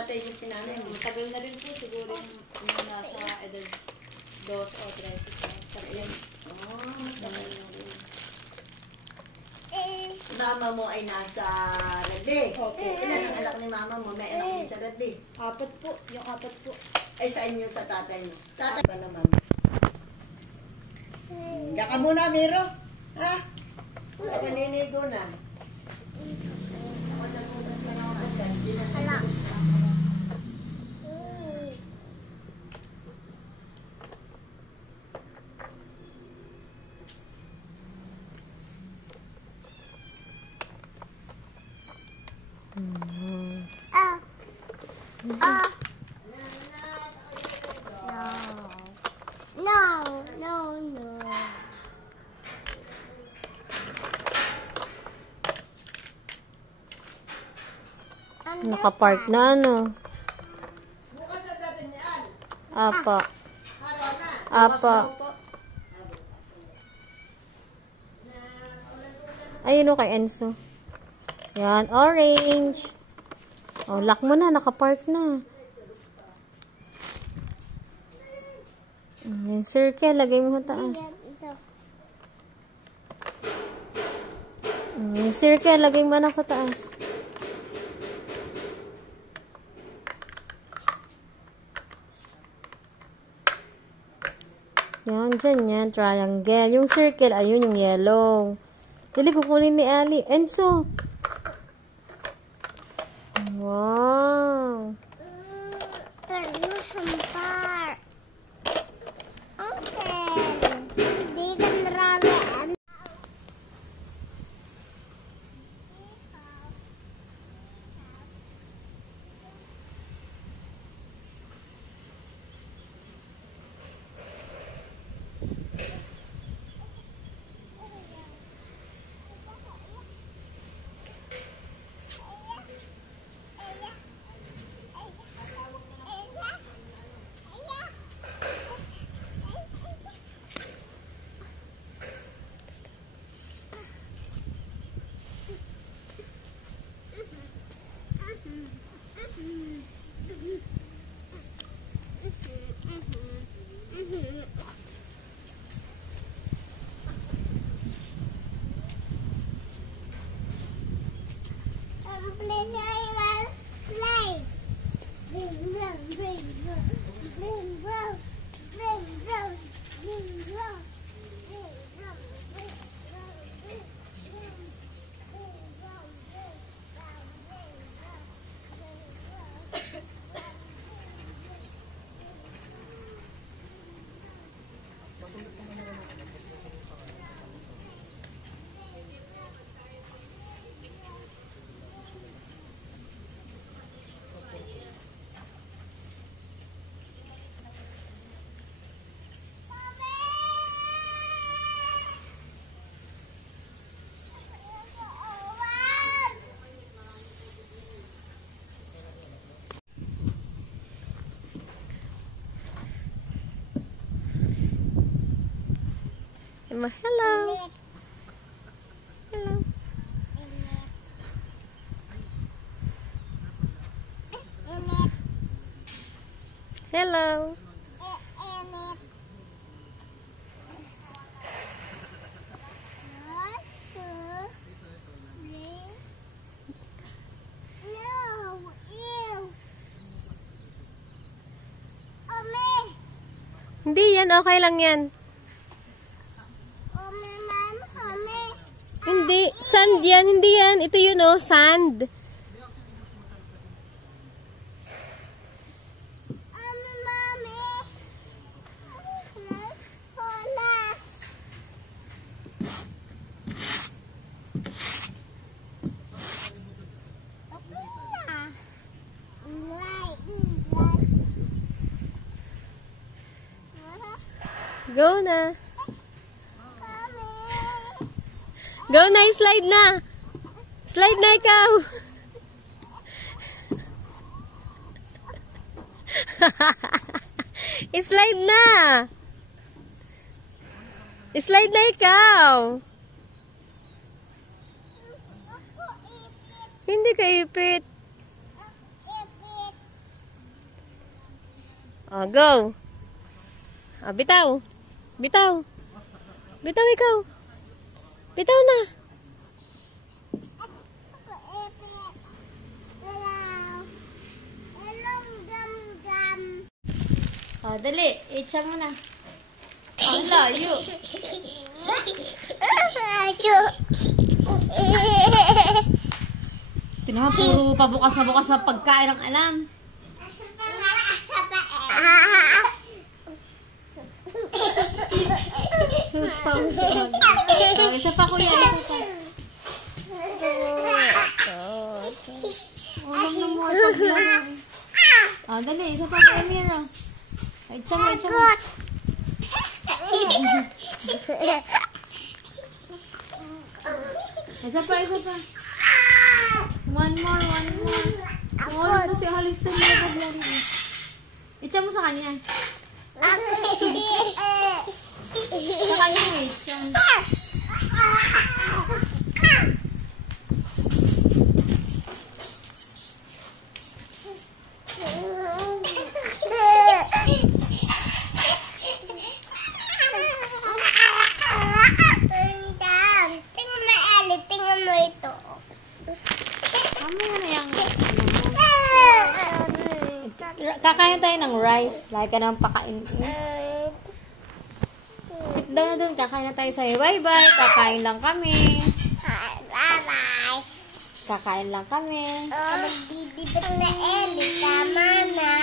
tatay niyo si nanay mo? Matagal na rin po siguro yung nasa edad 2 o 13. Ayan. Oh, matagal na rin. Mama mo ay nasa Redi. Opo. Ilan ang anak ni mama mo? May anak din sa Redi. 4 po. Yung 4 po. Ay, sa inyo sa tatay mo. Tatay pa naman. Higa ka muna, Miro. Ha? Ako ninigo na. Hala. No. Nakapark na, ano? Bukas na natin yan. Apa. Araw na. Apa. Ayun o kay Enzo. Yan, orange. Oh, lock mo na, nakapark na. Yung circle, lagay mo sa taas. Yung circle, lagay mo na sa taas. Yan, dyan yan, triangle. Yung circle, ayun yung yellow. Dili, kukunin ni Ali. Enzo. Wow. Emma, hello. Hello. Hello. Hindi yan, okay lang yan. Hindi, sand yan, hindi yan. Ito yun oh, sand. Go na. Go na, slide na. Slide na ikaw. Slide na. Slide na ikaw. Hindi ka ipit. Oh, go. Ah, bitaw. Bitaw. Bitaw ikaw. Bitaw na. Oh, dali. Itcha mo na. Ang layo. Tinaha, puro pabukas na bukas sa pagkain ng alam. Oh, isa pa kuya, isa pa. Ulam na mo. Oh, dali, isa pa kuya Mira. Itcha mo, itcha mo. Isa pa, isa pa. One more, one more. Oh, kasi halis na niya. Itcha mo sa kanya. Sa kanya yung itcha. Tingnan mo ito. Mamaya na yung kakain tayo ng rice. Lagi ka nang pakain. Sit down na dun. Kakain na tayo sa'yo. Bye-bye. Kakain lang kami. Bye-bye. Kakain lang kami. Magbibibit na Ellie. Tama na.